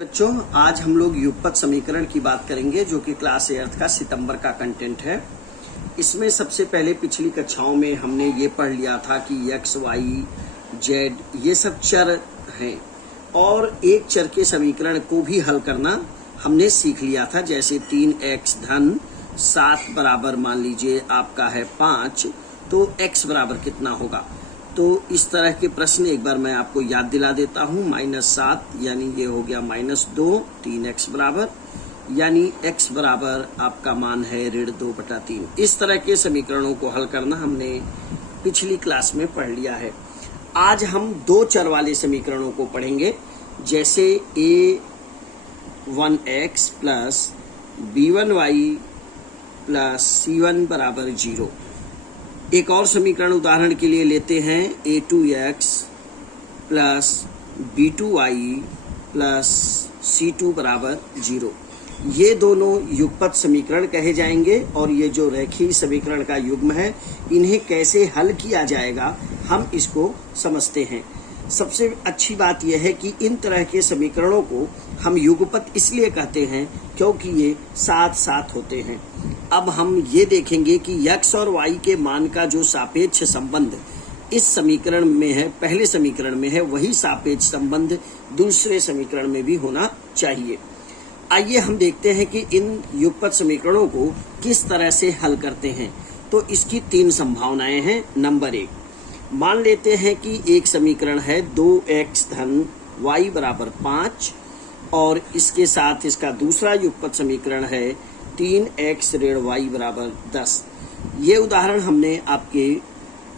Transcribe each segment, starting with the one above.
बच्चों, आज हम लोग युगपत समीकरण की बात करेंगे जो कि क्लास 8 का सितंबर का कंटेंट है। इसमें सबसे पहले पिछली कक्षाओं में हमने ये पढ़ लिया था कि x, y, z ये सब चर हैं और एक चर के समीकरण को भी हल करना हमने सीख लिया था। जैसे 3x धन 7 बराबर मान लीजिए आपका है 5, तो x बराबर कितना होगा। तो इस तरह के प्रश्न एक बार मैं आपको याद दिला देता हूँ। -7 यानी ये हो गया -2, 3x बराबर यानी x बराबर आपका मान है -2/3। इस तरह के समीकरणों को हल करना हमने पिछली क्लास में पढ़ लिया है। आज हम दो चर वाले समीकरणों को पढ़ेंगे, जैसे a1x plus b1y plus c1 बराबर 0। एक और समीकरण उदाहरण के लिए लेते हैं a2x plus b2y plus c2 बराबर 0। ये दोनों युगपत समीकरण कहे जाएंगे और ये जो रेखीय समीकरण का युग्म है, इन्हें कैसे हल किया जाएगा हम इसको समझते हैं। सबसे अच्छी बात यह है कि इन तरह के समीकरणों को हम युगपत इसलिए कहते हैं क्योंकि ये साथ साथ होते हैं। अब हम ये देखेंगे कि x और y के मान का जो सापेक्ष संबंध इस समीकरण में है, पहले समीकरण में है, वही सापेक्ष संबंध दूसरे समीकरण में भी होना चाहिए। आइए हम देखते हैं कि इन युगपत समीकरणों को किस तरह से हल करते हैं। तो इसकी 3 संभावनाएं हैं। नंबर 1, मान लेते हैं कि एक समीकरण है 2x धन y बराबर 5 और इसके साथ इसका दूसरा युगपत समीकरण है 3x ऋण y बराबर 10। ये उदाहरण हमने आपके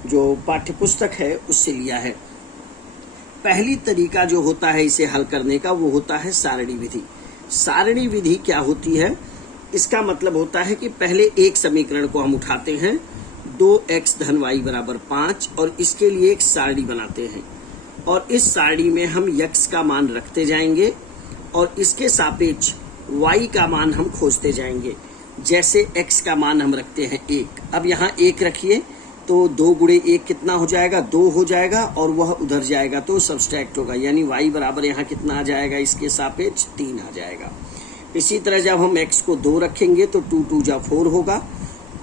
जो पाठ्य पुस्तक है उससे लिया है। पहली तरीका जो होता है इसे हल करने का वो होता है सारणी विधि। सारणी विधि क्या होती है? इसका मतलब होता है कि पहले एक समीकरण को हम उठाते हैं 2x धन y बराबर 5 और इसके लिए एक सारणी बनाते हैं और इस सारणी में हम x का मान रखते जाएंगे और इसके सापेक्ष y का मान हम खोजते जाएंगे। जैसे x का मान हम रखते हैं 1, अब यहाँ 1 रखिए तो 2 गुणे 1 कितना हो जाएगा? 2 हो जाएगा और वह उधर जाएगा तो सब्सट्रैक्ट होगा, यानी y बराबर यहाँ कितना आ जाएगा? इसके सापेक्ष 3 आ जाएगा। इसी तरह जब हम x को 2 रखेंगे तो 2 2 जा 4 होगा,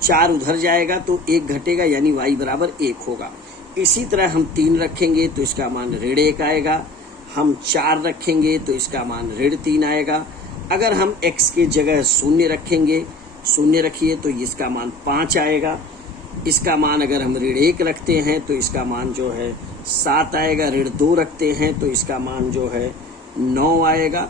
4 उधर जाएगा तो 1 घटेगा यानी y बराबर 1 होगा। इसी तरह हम 3 रखेंगे तो इसका मान ऋण 1 आएगा, हम 4 रखेंगे तो इसका मान ऋण 3 आएगा। अगर हम x के जगह 0 रखेंगे, 0 रखिए तो इसका मान 5 आएगा। इसका मान अगर हम ऋण 1 रखते हैं तो इसका मान जो है 7 आएगा, ऋण 2 रखते हैं तो इसका मान जो है 9 आएगा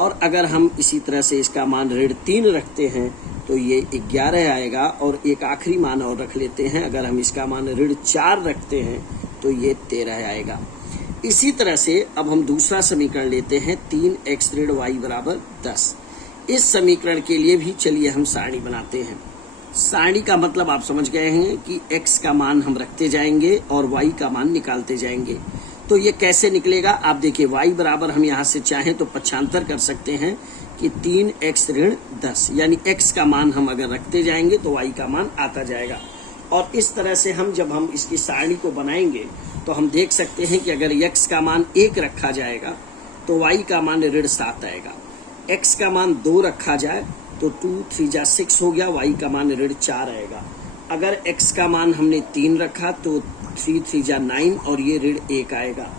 और अगर हम इसी तरह से इसका मान ऋण 3 रखते हैं तो ये 11 आएगा और एक आखिरी मान और रख लेते हैं, अगर हम इसका मान ऋण 4 रखते हैं तो ये 13 आएगा। इसी तरह से अब हम दूसरा समीकरण लेते हैं 3x ऋण y बराबर 10। इस समीकरण के लिए भी चलिए हम सारणी बनाते हैं। सारणी का मतलब आप समझ गए हैं कि x का मान हम रखते जाएंगे और y का मान निकालते जाएंगे। तो ये कैसे निकलेगा आप देखिए, y बराबर हम यहाँ से चाहें तो पक्षांतर कर सकते हैं कि 3x ऋण 10, यानी x का मान हम अगर रखते जाएंगे तो y का मान आता जाएगा। और इस तरह से हम जब हम इसकी सारणी को बनाएंगे तो हम देख सकते हैं कि अगर x का मान 1 रखा जाएगा तो y का मान ऋण 7 आएगा। x का मान 2 रखा जाए तो 2 3 जा 6 हो गया, y का मान ऋण 4 आएगा। अगर x का मान हमने 3 रखा तो 3 3 जा 9 और ये ऋण 1 आएगा।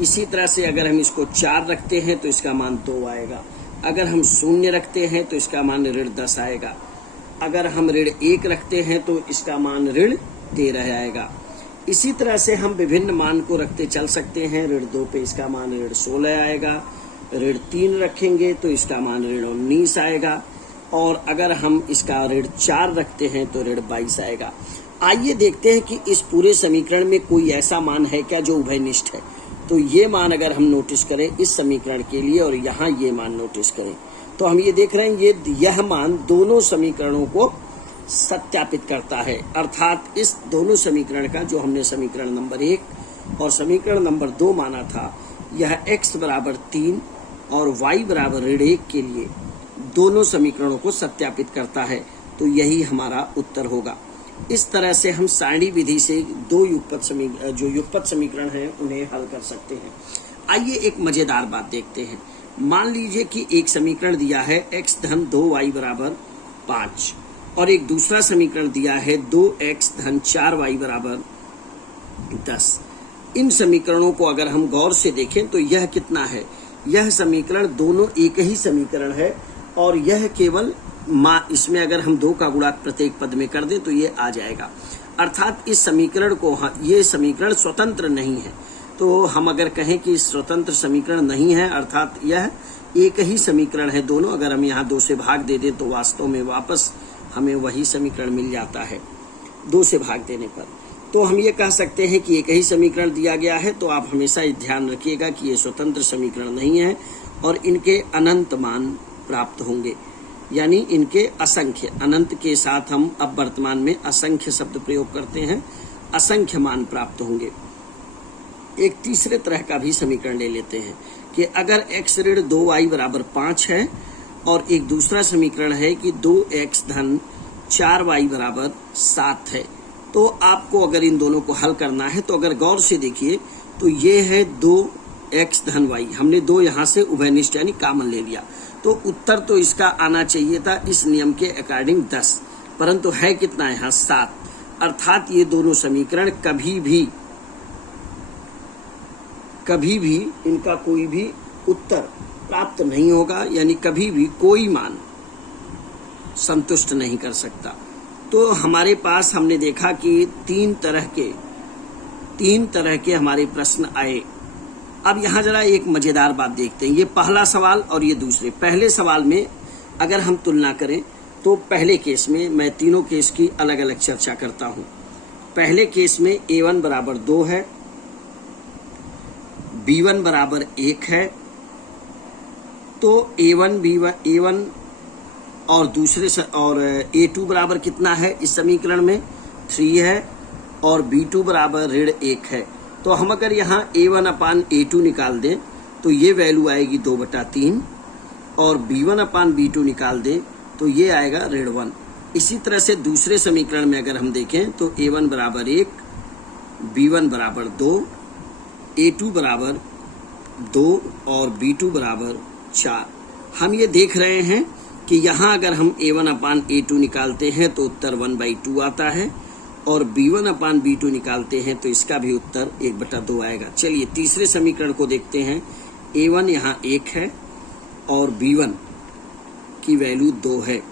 इसी तरह से अगर हम इसको 4 रखते हैं तो इसका मान 2 आएगा। अगर हम 0 रखते हैं तो इसका मान ऋण 10 आएगा। अगर हम ऋण 1 रखते हैं तो इसका मान ऋण 13 आएगा। इसी तरह से हम विभिन्न मान को रखते चल सकते हैं। ऋण 2 पे इसका मान ऋण 16 आएगा, ऋण 3 रखेंगे तो इसका मान ऋण 19 आएगा और अगर हम इसका ऋण 4 रखते हैं तो ऋण 22 आएगा। आइए देखते हैं कि इस पूरे समीकरण में कोई ऐसा मान है क्या जो उभयनिष्ठ है। तो ये मान अगर हम नोटिस करें इस समीकरण के लिए और यहाँ ये मान नोटिस करें तो हम ये देख रहे हैं यह मान दोनों समीकरणों को सत्यापित करता है। अर्थात इस दोनों समीकरण का जो हमने समीकरण नंबर 1 और समीकरण नंबर 2 माना था, यह x बराबर 3 और y बराबर ऋण 1 के लिए दोनों समीकरणों को सत्यापित करता है। तो यही हमारा उत्तर होगा। इस तरह से हम सारणी विधि से दो युगपत समीकरण हैं उन्हें हल कर सकते हैं। आइए एक मजेदार बात देखते हैं। मान लीजिए कि एक समीकरण दिया है x धन 2y बराबर 5 और एक दूसरा समीकरण दिया है 2x धन 4y बराबर 10। इन समीकरणों को अगर हम गौर से देखें तो यह कितना है, यह समीकरण दोनों एक ही समीकरण है और यह केवल इसमें अगर हम 2 का गुणा प्रत्येक पद में कर दें तो ये आ जाएगा। अर्थात इस समीकरण को, ये समीकरण स्वतंत्र नहीं है। तो हम अगर कहें कि स्वतंत्र समीकरण नहीं है अर्थात यह एक ही समीकरण है दोनों, अगर हम यहाँ 2 से भाग दे दें तो वास्तव में वापस हमें वही समीकरण मिल जाता है 2 से भाग देने पर। तो हम ये कह सकते हैं कि एक ही समीकरण दिया गया है। तो आप हमेशा ध्यान रखिएगा कि ये स्वतंत्र समीकरण नहीं है और इनके अनंत मान प्राप्त होंगे, यानी इनके असंख्य, अनंत के साथ हम अब वर्तमान में असंख्य शब्द प्रयोग करते हैं, असंख्य मान प्राप्त होंगे। एक तीसरे तरह का भी समीकरण ले लेते हैं कि अगर x ऋण 2y बराबर 5 है और एक दूसरा समीकरण है कि 2x धन 4y बराबर 7 है। तो आपको अगर इन दोनों को हल करना है तो अगर गौर से देखिए तो ये है 2x धन y, हमने 2 यहाँ से उभयनिष्ठ यानी कॉमन ले लिया, तो उत्तर तो इसका आना चाहिए था इस नियम के अकॉर्डिंग 10, परंतु है कितना यहाँ 7। अर्थात ये दोनों समीकरण कभी भी इनका कोई भी उत्तर प्राप्त नहीं होगा, यानी कभी भी कोई मान संतुष्ट नहीं कर सकता। तो हमारे पास हमने देखा कि तीन तरह के हमारे प्रश्न आए। अब यहाँ जरा एक मजेदार बात देखते हैं, ये पहला सवाल और ये दूसरे। पहले सवाल में अगर हम तुलना करें तो पहले केस में मैं तीनों केस की अलग अलग चर्चा करता हूँ। पहले केस में a1 बराबर 2 है, b1 बराबर 1 है, तो a1 और a2 बराबर कितना है इस समीकरण में 3 है और b2 बराबर ऋण 1 है। तो हम अगर यहाँ a1 अपान a2 निकाल दें तो ये वैल्यू आएगी 2/3 और b1 अपान b2 निकाल दें तो ये आएगा ऋण 1। इसी तरह से दूसरे समीकरण में अगर हम देखें तो a1 बराबर 1, b1 बराबर 2, a2 बराबर 2 और b2 बराबर 4। हम ये देख रहे हैं कि यहाँ अगर हम a1 अपान a2 निकालते हैं तो उत्तर 1/2 आता है और b1 अपान b2 निकालते हैं तो इसका भी उत्तर 1/2 आएगा। चलिए तीसरे समीकरण को देखते हैं। a1 यहाँ 1 है और b1 की वैल्यू 2 है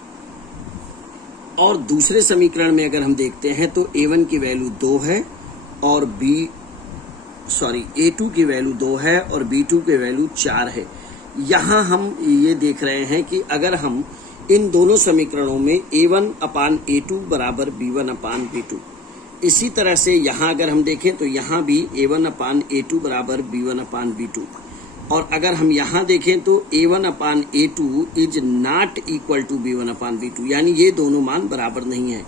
और दूसरे समीकरण में अगर हम देखते हैं तो a1 की वैल्यू 2 है और a2 की वैल्यू 2 है और b2 की वैल्यू 4 है। यहाँ हम ये देख रहे हैं कि अगर हम इन दोनों समीकरणों में a1 अपान a2 बराबर b1 अपान b2, इसी तरह से यहाँ अगर हम देखें तो यहाँ भी a1 अपान a2 बराबर b1 अपान b2, और अगर हम यहाँ देखें तो a1 upon a2 is not equal to b1 upon b2, यानी ये दोनों मान बराबर नहीं है।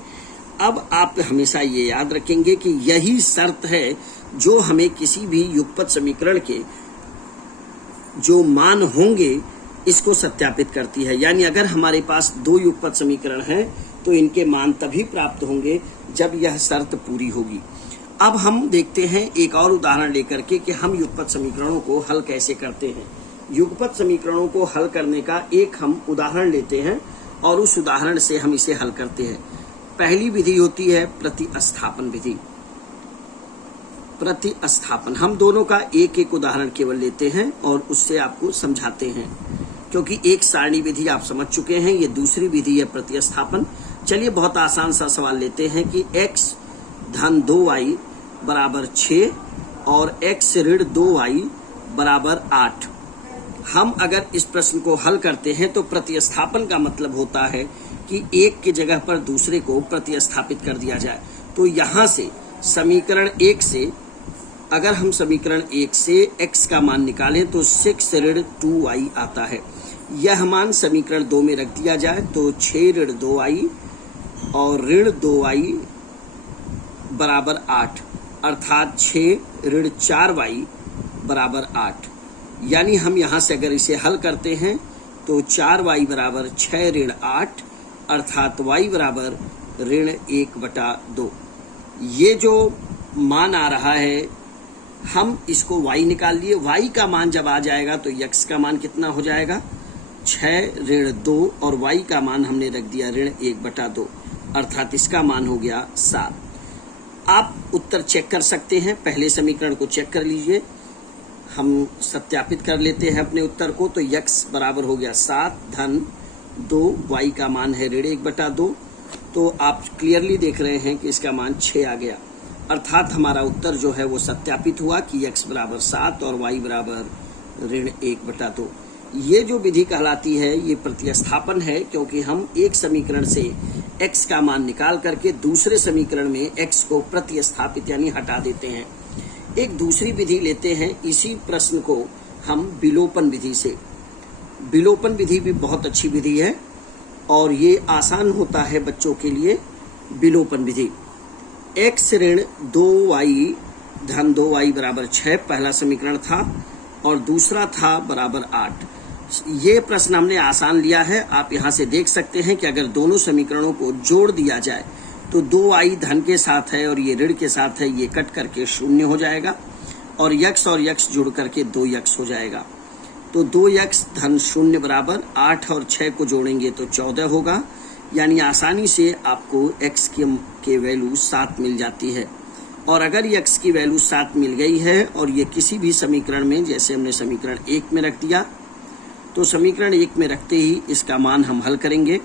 अब आप हमेशा ये याद रखेंगे कि यही शर्त है जो हमें किसी भी युगपत समीकरण के जो मान होंगे इसको सत्यापित करती है। यानी अगर हमारे पास 2 युगपत समीकरण हैं तो इनके मान तभी प्राप्त होंगे जब यह शर्त पूरी होगी। अब हम देखते हैं एक और उदाहरण लेकर के कि हम युगपत समीकरणों को हल कैसे करते हैं। युगपत समीकरणों को हल करने का एक हम उदाहरण लेते हैं और उस उदाहरण से हम इसे हल करते हैं। पहली विधि होती है प्रतिस्थापन विधि। प्रतिस्थापन, हम दोनों का एक एक उदाहरण केवल लेते हैं और उससे आपको समझाते हैं, क्योंकि एक सारणी विधि आप समझ चुके हैं, ये दूसरी विधि है प्रतिस्थापन। चलिए बहुत आसान सा सवाल लेते हैं कि x धन 2y बराबर 6 और x ऋण 2y बराबर 8। हम अगर इस प्रश्न को हल करते हैं तो प्रतिस्थापन का मतलब होता है कि एक की जगह पर दूसरे को प्रतिस्थापित कर दिया जाए। तो यहाँ से समीकरण 1 से अगर हम समीकरण 1 से x का मान निकालें तो 6 ऋण 2y आता है। यह मान समीकरण 2 में रख दिया जाए तो 6 ऋण 2y और ऋण 2y बराबर 8, अर्थात 6 ऋण 4y बराबर 8। यानी हम यहाँ से अगर इसे हल करते हैं तो 4y बराबर 6 ऋण 8, अर्थात y बराबर ऋण 1/2। ये जो मान आ रहा है हम इसको y निकाल लिए। y का मान जब आ जाएगा तो x का मान कितना हो जाएगा, 6 ऋण 2, और y का मान हमने रख दिया ऋण 1/2, अर्थात इसका मान हो गया 7। आप उत्तर चेक कर सकते हैं, पहले समीकरण को चेक कर लीजिए। हम सत्यापित कर लेते हैं अपने उत्तर को। तो x बराबर हो गया 7 धन 2, y का मान है ऋण 1/2। तो आप क्लियरली देख रहे हैं कि इसका मान 6 आ गया, अर्थात हमारा उत्तर जो है वो सत्यापित हुआ कि x बराबर 7 और y बराबर ऋण 1/2। ये जो विधि कहलाती है ये प्रतिस्थापन है, क्योंकि हम एक समीकरण से x का मान निकाल करके दूसरे समीकरण में x को प्रतिस्थापित यानी हटा देते हैं। एक दूसरी विधि लेते हैं, इसी प्रश्न को हम विलोपन विधि से। विलोपन विधि भी बहुत अच्छी विधि है और ये आसान होता है बच्चों के लिए। विलोपन विधि, x ऋण 2y धन 2y बराबर 6 पहला समीकरण था और दूसरा था बराबर 8। ये प्रश्न हमने आसान लिया है। आप यहाँ से देख सकते हैं कि अगर दोनों समीकरणों को जोड़ दिया जाए तो 2y धन के साथ है और ये ऋण के साथ है, ये कट करके 0 हो जाएगा और x और x जुड़ करके 2x हो जाएगा। तो 2x धन 0 बराबर 8 और 6 को जोड़ेंगे तो 14 होगा, यानी आसानी से आपको x के वैल्यू 7 मिल जाती है। और अगर ये x की वैल्यू 7 मिल गई है और ये किसी भी समीकरण में, जैसे हमने समीकरण 1 में रख दिया, तो समीकरण 1 में रखते ही इसका मान हम हल करेंगे।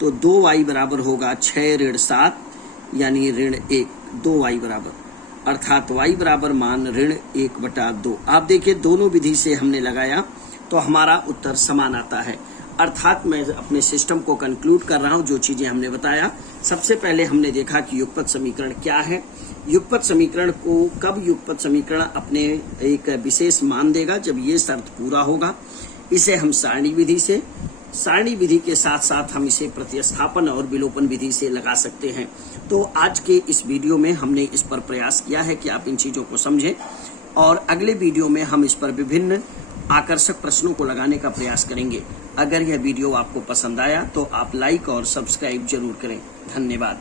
तो 2y बराबर होगा 6 ऋण 7 यानी ऋण 1, 2y बराबर, अर्थात y बराबर मान ऋण 1/2। आप देखिए दोनों विधि से हमने लगाया तो हमारा उत्तर समान आता है। अर्थात मैं अपने सिस्टम को कंक्लूड कर रहा हूं, जो चीजें हमने बताया। सबसे पहले हमने देखा कि युगपत समीकरण क्या है। युगपत समीकरण को कब युगपत समीकरण अपने एक विशेष मान देगा, जब ये शर्त पूरा होगा। इसे हम सारणी विधि से, सारणी विधि के साथ साथ हम इसे प्रतिस्थापन और विलोपन विधि से लगा सकते हैं। तो आज के इस वीडियो में हमने इस पर प्रयास किया है कि आप इन चीजों को समझें और अगले वीडियो में हम इस पर विभिन्न आकर्षक प्रश्नों को लगाने का प्रयास करेंगे। अगर यह वीडियो आपको पसंद आया तो आप लाइक और सब्सक्राइब जरूर करें। धन्यवाद।